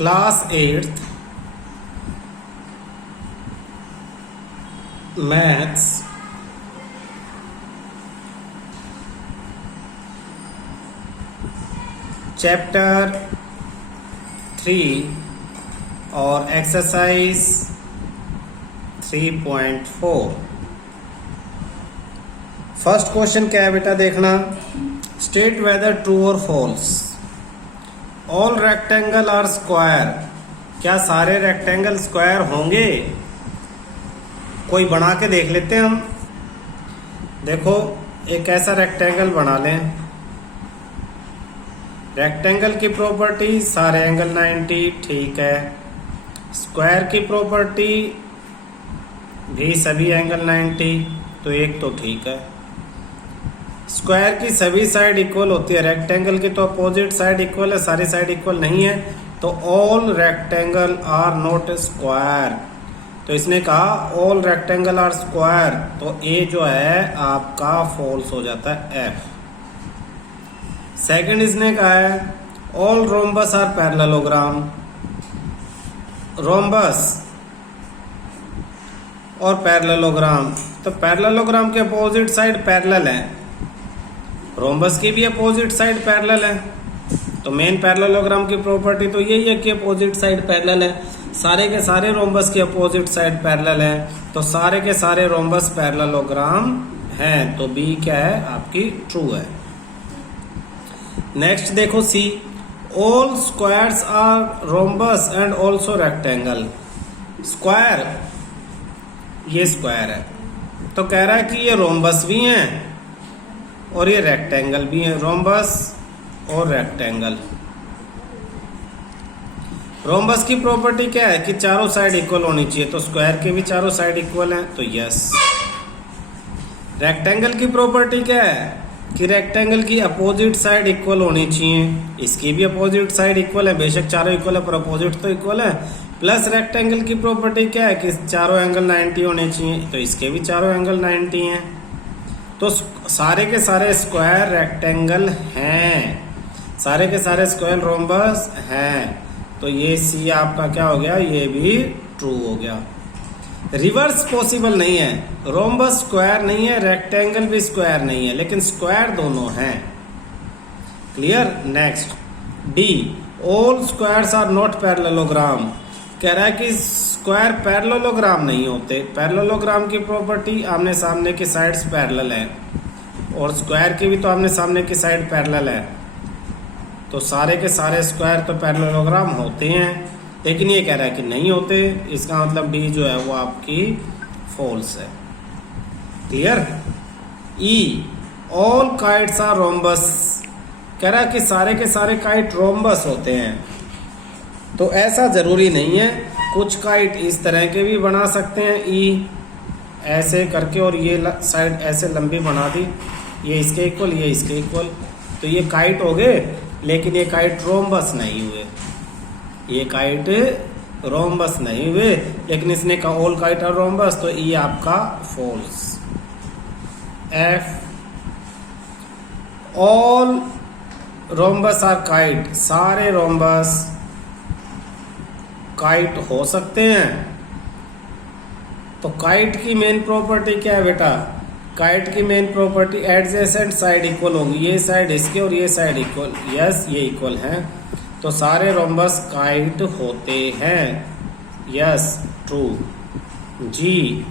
Class 8th maths chapter 3 और exercise 3.4। First question क्या है बेटा, देखना। स्टेट वेदर ट्रू और false. All rectangle are square. क्या सारे रेक्टेंगल स्क्वायर होंगे? कोई बना के देख लेते हैं हम। देखो, एक ऐसा रेक्टेंगल बना लें। रेक्टेंगल की प्रॉपर्टी सारे एंगल 90, ठीक है। स्क्वायर की प्रॉपर्टी भी सभी एंगल 90, तो एक तो ठीक है। स्क्वायर की सभी साइड इक्वल होती है, रेक्टेंगल की तो अपोजिट साइड इक्वल है, सारी साइड इक्वल नहीं है, तो all rectangle are not square. तो इसने कहा ऑल रेक्टेंगल आर स्क्वायर, तो ए जो है आपका फॉल्स हो जाता है, एफ। सेकंड इसने कहा है all rhombus are parallelogram. Rhombus और पैरेललोग्राम, तो पैरेललोग्राम के अपोजिट साइड पैरेलल है, रोम्बस की भी अपोजिट साइड पैरेलल है। तो मेन पैरेललोग्राम की प्रॉपर्टी तो यही है कि अपोजिट साइड पैरेलल है। सारे के सारे रोम्बस की अपोजिट साइड पैरेलल है, तो सारे के सारे रोम्बस पैरेललोग्राम हैं, तो बी क्या है आपकी ट्रू है। नेक्स्ट देखो see, all squares are rhombus and also rectangle. Square, ये स्क्वायर है, तो कह रहा है कि ये रोम्बस भी हैं और ये रेक्टेंगल भी है, रोम्बस और रेक्टेंगल। रोम्बस की प्रॉपर्टी क्या है कि चारों साइड इक्वल होनी चाहिए, तो स्क्वायर के भी चारों साइड इक्वल हैं, तो यस। रेक्टेंगल की प्रॉपर्टी क्या है कि रेक्टेंगल की अपोजिट साइड इक्वल होनी चाहिए, इसकी भी अपोजिट साइड इक्वल है, बेशक चारों इक्वल है पर अपोजिट तो इक्वल है। प्लस रेक्टेंगल की प्रॉपर्टी क्या है कि चारों एंगल 90 होने चाहिए, तो इसके भी चारों एंगल 90 हैं। तो सारे के सारे स्क्वायर रेक्टेंगल हैं, सारे के सारे स्क्वायर रोम्बस हैं, तो ये सी आपका क्या हो गया, ये भी ट्रू हो गया। रिवर्स पॉसिबल नहीं है, रोम्बस स्क्वायर नहीं है, रेक्टेंगल भी स्क्वायर नहीं है, लेकिन स्क्वायर दोनों हैं। Clear. Next D, all squares are not parallelogram. कह रहा है कि स्क्वायर पैरेललोग्राम नहीं होते। पैरेललोग्राम की प्रॉपर्टी आमने सामने की साइड्स पैरेलल है, और स्क्वायर की भी तो आमने सामने की साइड पैरेलल है, तो सारे के सारे स्क्वायर तो पैरेललोग्राम होते हैं, लेकिन ये कह रहा है कि नहीं होते। इसका मतलब डी जो है वो आपकी फॉल्स है। Clear. E, all kites are rhombus. कह रहा है कि सारे के सारे काइट रोम्बस होते हैं, तो ऐसा जरूरी नहीं है, कुछ काइट इस तरह के भी बना सकते हैं, ई ऐसे करके, और ये साइड ऐसे लंबी बना दी, ये इसके इक्वल, ये इसके इक्वल, तो ये काइट हो गए, लेकिन ये काइट रोम्बस नहीं हुए, ये काइट रोम्बस नहीं हुए, लेकिन इसने कहा ऑल काइट आर रोम्बस, तो ये आपका false. F, all rhombus are kite. सारे रोम्बस काइट हो सकते हैं, तो काइट की मेन प्रॉपर्टी क्या है बेटा, काइट की main property adjacent side equal होंगी, ये साइड इसके और ये साइड इक्वल, यस ये इक्वल हैं, तो सारे रोम्बस काइट होते हैं, यस ट्रू। जी,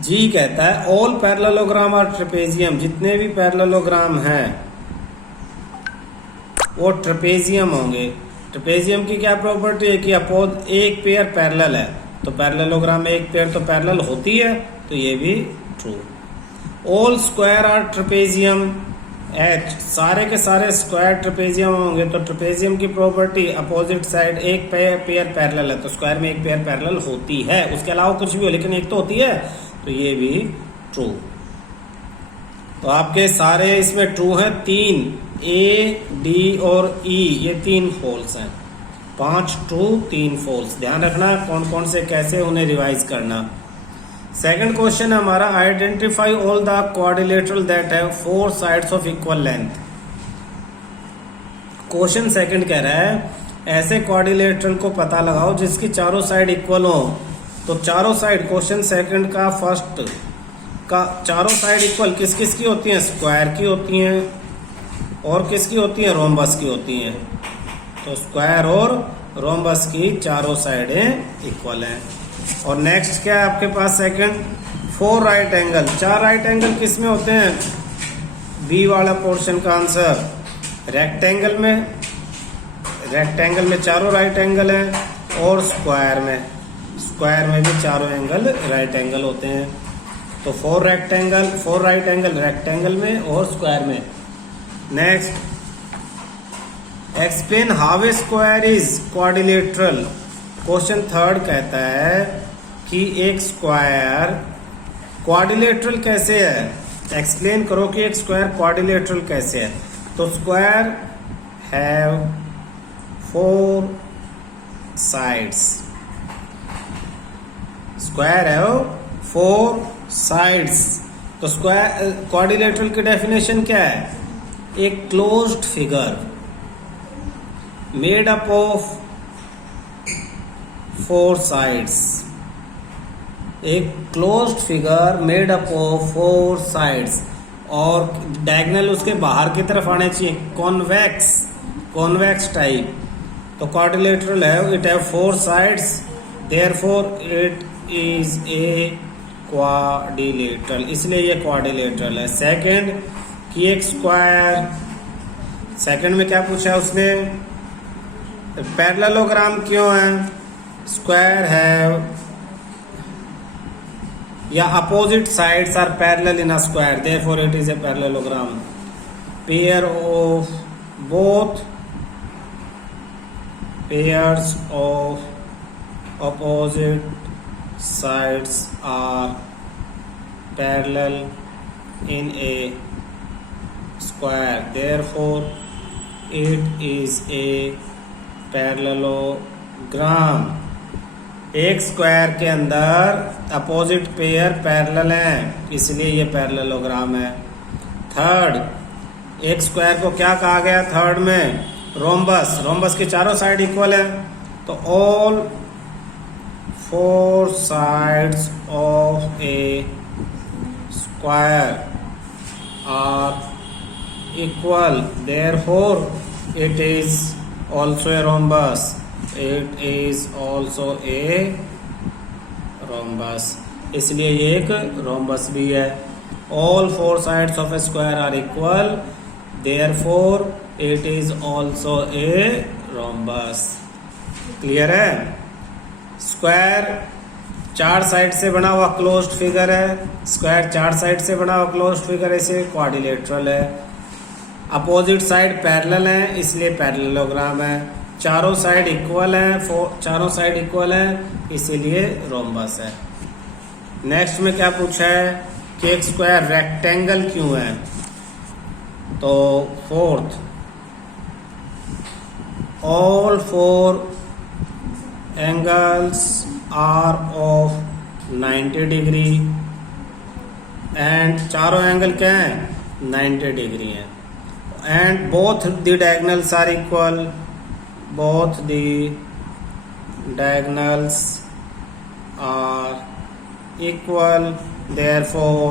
जी कहता है ऑल पैरेललोग्राम आर ट्रेपेजियम। जितने भी पैरेललोग्राम हैं वो ट्रेपेजियम होंगे। ट्रेपेजियम की क्या प्रॉपर्टी है कि एक पेयर पैरेलल है, तो पैरेललोग्राम में एक पेयर तो पैरेलल होती है, तो ये भी true. All square are trapezium. H, सारे के सारे स्क्वायर ट्रेपेजियम होंगे, तो ट्रेपेजियम की प्रॉपर्टी अपोजिट साइड एक पेयर पैरेलल है, तो स्क्वायर में एक पेयर पैरेलल होती है, उसके अलावा कुछ भी हो लेकिन एक तो होती है, तो ये भी ट्रू। तो आपके सारे इसमें ट्रू हैं, 3 ए, डी और ई, ये 3 फॉल्स हैं। 5 ट्रू 3 फॉल्स। ध्यान रखना कौन कौन से कैसे उन्हें रिवाइज करना। सेकंड क्वेश्चन है हमारा, identify all the quadrilateral that have 4 sides of equal length. Question second कह रहा है ऐसे क्वाड्रिलेटरल को पता लगाओ जिसकी चारों साइड इक्वल हो। तो चारों साइड क्वेश्चन सेकंड का फर्स्ट का चारों साइड इक्वल किस किस की होती हैं? स्क्वायर की होती हैं और किसकी होती हैं? रोम्बस की होती हैं। तो स्क्वायर और रोम्बस की चारों साइडें इक्वल हैं। और नेक्स्ट क्या है आपके पास second? 4 right angle. 4 right angle किस में होते हैं? बी वाला पोर्शन का आंसर रेक्टेंगल में। रेक्टेंगल में चारों राइट एंगल हैं और स्क्वायर में भी चारों एंगल राइट एंगल होते हैं। तो 4 राइट एंगल रेक्टेंगल में और स्क्वायर में। Next, explain how a square is quadrilateral. Question third कहता है कि एक स्क्वायर क्वाड्रिलेटरल कैसे है। एक्सप्लेन करो कि एक स्क्वायर क्वाड्रिलेटरल कैसे है। तो square have 4 sides. Square have 4 sides. तो स्क्वायर क्वाड्रिलेटरल की डेफिनेशन क्या है? एक closed figure made up of 4 sides. एक closed figure made up of 4 sides और डायगोनल उसके बाहर की तरफ आने चाहिए, कॉन्वेक्स टाइप। तो क्वाड्रिलेटरल है, it have 4 sides, therefore it is a quadrilateral, इसलिए ये क्वाड्रिलेटरल है। सेकंड कि एक स्क्वायर, सेकंड में क्या पूछा उसने? पैरेललोग्राम क्यों है? स्क्वायर हैव या opposite sides are parallel in a square, therefore it is a parallelogram. Pair of both pairs of opposite sides are parallel in a square, therefore it is a parallelogram। एक square के अंदर opposite pair parallel हैं, इसलिए ये parallelogram है। Third, एक square को क्या कहा गया थर्ड में? रोम्बस की चारों साइड इक्वल है। तो all 4 sides of a square are equal, therefore it is also a rhombus। It is also a rhombus, इसलिए ये एक रोम्बस भी है। All 4 sides of a square are equal, therefore it is also a rhombus। Clear है? Square 4 side से बना हुआ closed figure है। स्क्वायर 4 साइड से बना हुआ क्लोज्ड फिगर, इसे क्वाड्रिलेटरल है। अपोजिट साइड पैरेलल है, इसलिए पैरेललोग्राम है। चारों साइड इक्वल है, चारों साइड इक्वल है, इसीलिए रोम्बस है। नेक्स्ट में क्या पूछा है कि एक स्क्वायर रेक्टेंगल क्यों है? तो fourth, all 4 angles are of 90 degree and चारों एंगल क्या हैं? 90 डिग्री हैं। And both the diagonals are equal, both the diagonals are equal, therefore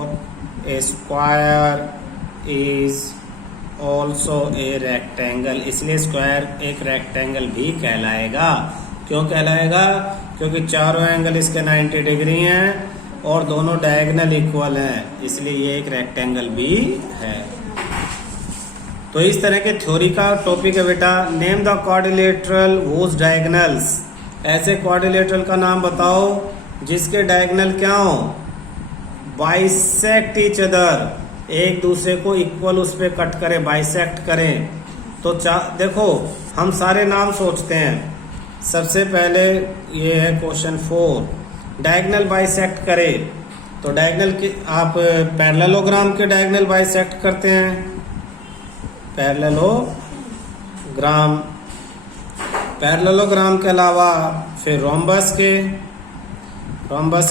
a square is also a rectangle, इसलिए स्क्वायर एक रेक्टेंगल भी कहलाएगा। क्यों कहलाएगा? क्योंकि चारों एंगल इसके 90 डिग्री हैं और दोनों डायगोनल इक्वल हैं, इसलिए ये एक रेक्टेंगल भी है। तो इस तरह के थ्योरी का टॉपिक है बेटा। Name the quadrilateral whose diagonals. ऐसे क्वाड्रिलेटरल का नाम बताओ जिसके डायगोनल क्या हो? बाइसेक्ट ईच अदर, एक दूसरे को इक्वल उस पे कट करें, बाइसेक्ट करें। तो देखो हम सारे नाम सोचते हैं। सबसे पहले ये है क्वेश्चन 4, डायगोनल बाइसेक्ट करे। तो डायगोनल की आप पैरेललोग्राम के डायगोनल बाइसेक्ट करते हैं, पैरेललोग्राम के अलावा फिर रोम्बस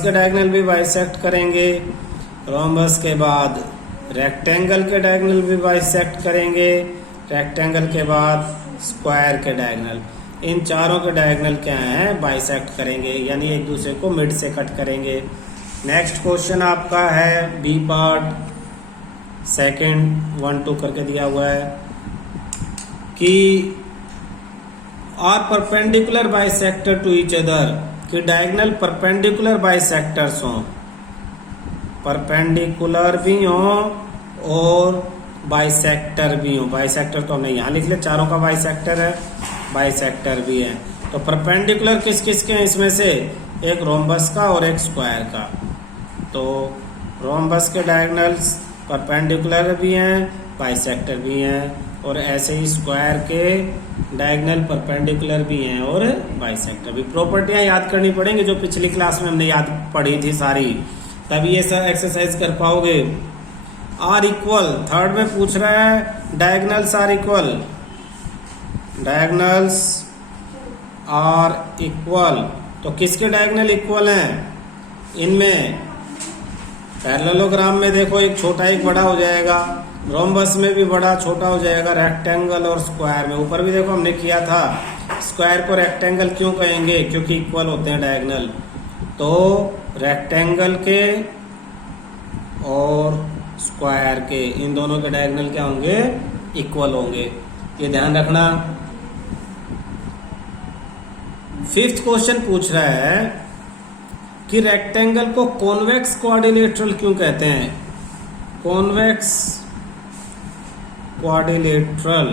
के डायगोनल भी बाइसेक्ट करेंगे। रोम्बस के बाद रेक्टेंगल के डायगोनल भी बाइसेक्ट करेंगे। रेक्टेंगल के बाद स्क्वायर के डायगोनल, इन चारों के डायगोनल क्या हैं, बाइसेक्ट करेंगे, यानी एक दूसरे को मिड से कट करेंगे। नेक्स्ट क्वेश्चन आपका है बी पार्ट सेकंड 1 2 करके दिया हुआ है कि are perpendicular bisector to each other, कि डायगोनल परपेंडिकुलर बाइसेक्टर्स हों, परपेंडिकुलर भी हों और बाइसेक्टर भी हों। बाइसेक्टर तो हमने यहाँ लिख लिया, चारों का बाइसेक्टर है, बाइसेक्टर भी है। तो परपेंडिकुलर किस किस के हैं इसमें से, एक रोम्बस का और एक स्क्वायर का। तो रोम्बस के डायगोनल्स परपेंडिकुलर भी हैं, बाइसेक्टर भी हैं, और ऐसे ही स्क्वायर के डायगोनल परपेंडिकुलर भी हैं और बाइसेक्टर भी। प्रॉपर्टियां याद करनी पड़ेंगी जो पिछली क्लास में हमने याद पढ़ी थी सारी, तभी ये सब एक्सरसाइज कर पाओगे। आर इक्वल, थर्ड में पूछ रहा है diagonals are equal, diagonals are equal, तो किसके डायगोनल इक्वल हैं, इनमें पैरेललोग्राम में देखो एक छोटा एक बड़ा हो जाएगा, रोम्बस में भी बड़ा छोटा हो जाएगा, रेक्टेंगल और स्क्वायर में, ऊपर भी देखो हमने किया था, स्क्वायर को रेक्टेंगल क्यों कहेंगे, क्योंकि इक्वल होते हैं डायगोनल। तो रेक्टेंगल के और स्क्वायर के, इन दोनों के डायगोनल क्या होंगे, इक्वल होंगे, ये ध्यान रखना। फिफ्थ क्वेश्चन पूछ रहा है कि रेक्टेंगल को कॉन्वेक्स क्वाड्रिलेटरल क्यों कहते हैं, कॉन्वेक्स क्वाड्रिलेटरल,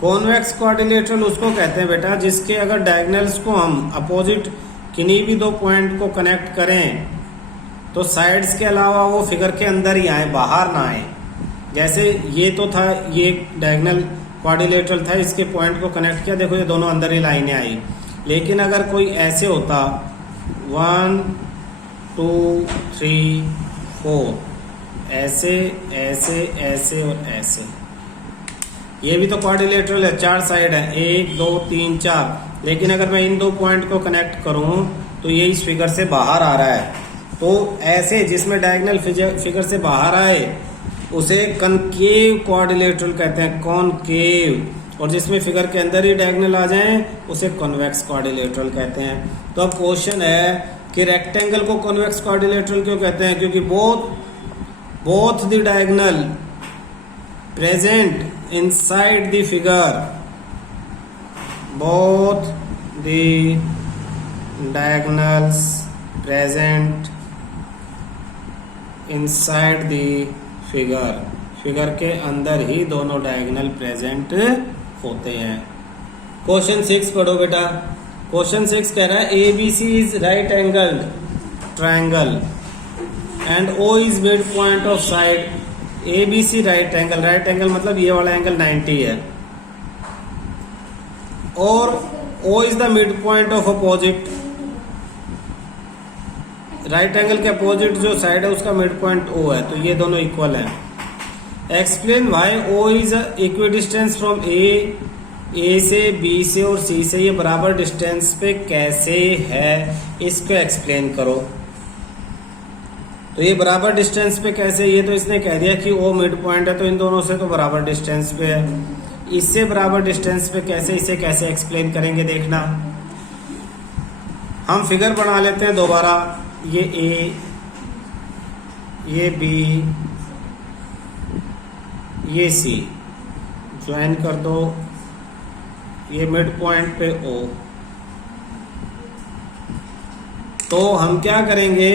कॉन्वेक्स क्वाड्रिलेटरल उसको कहते हैं बेटा जिसके अगर डायगोनल्स को हम अपोजिट किन्हीं भी दो पॉइंट को कनेक्ट करें तो साइड्स के अलावा वो फिगर के अंदर ही आए, बाहर ना आए। जैसे ये तो था, ये डायगोनल क्वाड्रिलेटरल था, इसके पॉइंट को कनेक्ट किया, देखो ये दोनों अंदर ही लाइनें आई। लेकिन अगर कोई ऐसे होता 1 2 3 4, ऐसे ऐसे ऐसे और ऐसे, ये भी तो क्वाड्रिलेटरल है, 4 साइड है, 1 2 3 4, लेकिन अगर मैं इन दो पॉइंट को कनेक्ट करूं तो ये इस फिगर से बाहर आ रहा है। तो ऐसे जिसमें डायगोनल फिगर से बाहर आए उसे कनकेव क्वाड्रिलेटरल कहते हैं, कॉनकेव, और जिसमें फिगर के अंदर ही डायगोनल आ जाएं उसे कॉन्वेक्स क्वाड्रिलेटरल कहते हैं। तो अब क्वेश्चन है कि रेक्टेंगल को कॉन्वेक्स क्वाड्रिलेटरल क्यों कहते हैं, क्योंकि both the diagonal present inside the figure, both the diagonals present inside the figure, figure के अंदर ही दोनों डायगोनल प्रेजेंट होते हैं। क्वेश्चन 6 पढ़ो बेटा। क्वेश्चन 6 कह रहा है ABC is right angled triangle and O is mid point of side, ABC right angle, right angle मतलब ये वाला एंगल 90 है, और O is the mid point of opposite, right angle के अपोजिट जो साइड है उसका मिड पॉइंट O है, तो ये दोनों इक्वल हैं। Explain why O is equi distance from A से B से और C से ये बराबर डिस्टेंस पे कैसे है, इसको एक्सप्लेन करो। तो ये बराबर डिस्टेंस पे कैसे, ये तो इसने कह दिया कि O मिड पॉइंट है तो इन दोनों से तो बराबर डिस्टेंस पे है, इससे बराबर डिस्टेंस पे कैसे, इसे कैसे एक्सप्लेन करेंगे देखना। हम फिगर बना लेते हैं दोबारा, ये A, ये B, ये C ज्वाइन कर दो, ये मिड पॉइंट पे O। तो हम क्या करेंगे,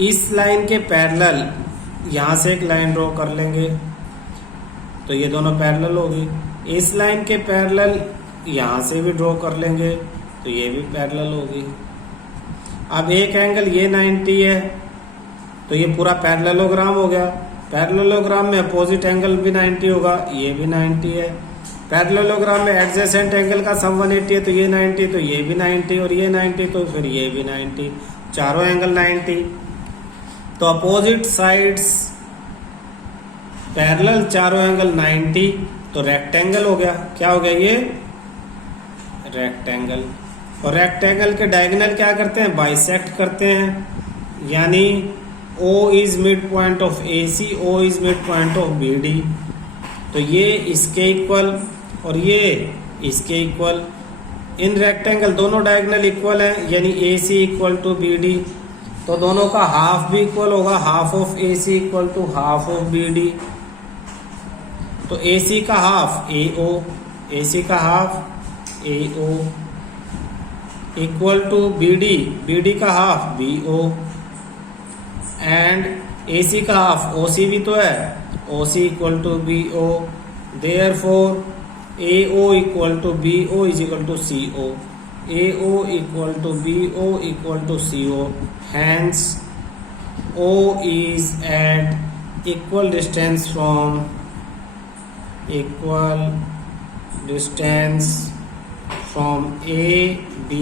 इस लाइन के पैरेलल यहां से एक लाइन ड्रॉ कर लेंगे, तो ये दोनों पैरेलल होगी। इस लाइन के पैरेलल यहां से भी ड्रॉ कर लेंगे, तो ये भी पैरेलल होगी। अब एक एंगल ये 90 है, तो ये पूरा पैरेललोग्राम हो गया। पैरेललोग्राम में अपोजिट एंगल भी 90 होगा, ये भी 90 है। पैरेललोग्राम में एडजेसेंट एंगल का सम 180 है, तो ये 90, तो ये भी 90 और ये 90, तो फिर ये भी 90, चारों एंगल 90। तो अपोजिट साइड्स पैरेलल, चारों एंगल 90, तो रेक्टेंगल हो गया। क्या हो गया ये, रेक्टेंगल। और रेक्टेंगल के डायगोनल क्या करते हैं, बाइसेक्ट करते हैं, यानी O is mid point of AC, O is mid point of BD, तो ये इसके इक्वल और ये इसके इक्वल। इन रेक्टेंगल दोनों डायगोनल इक्वल है, यानी AC इक्वल टू BD, तो दोनों का हाफ भी इक्वल होगा, half of AC equal to half of BD। तो AC का हाफ AO, AC का half AO equal to BD, BD का हाफ BO, एंड AC का हाफ OC भी तो है, OC equal to BO। Therefore AO equal to BO is equal to CO, AO equal to BO equal to CO, hence O is at equal distance from A, B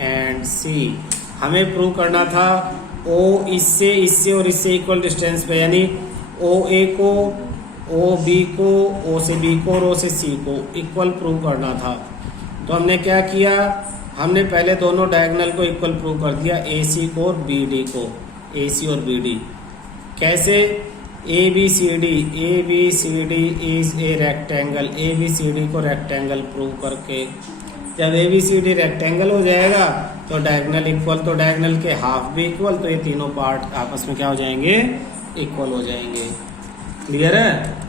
and C। हमें prove करना था O इससे और इससे equal distance पे, यानी OA को, OB को, O से B को और O से C को इक्वल प्रूव करना था। तो हमने क्या किया, हमने पहले दोनों डायगोनल को इक्वल प्रूव कर दिया, AC को और BD को, AC और BD। कैसे? ABCD is a rectangle, ABCD को रेक्टेंगल प्रूव करके। जब ABCD रेक्टेंगल हो जाएगा तो डायगोनल इक्वल, तो डायगोनल के हाफ भी इक्वल, तो ये तीनों पार्ट आपस में क्या हो जाएंगे, इक्वल हो जाएंगे। क्लियर है?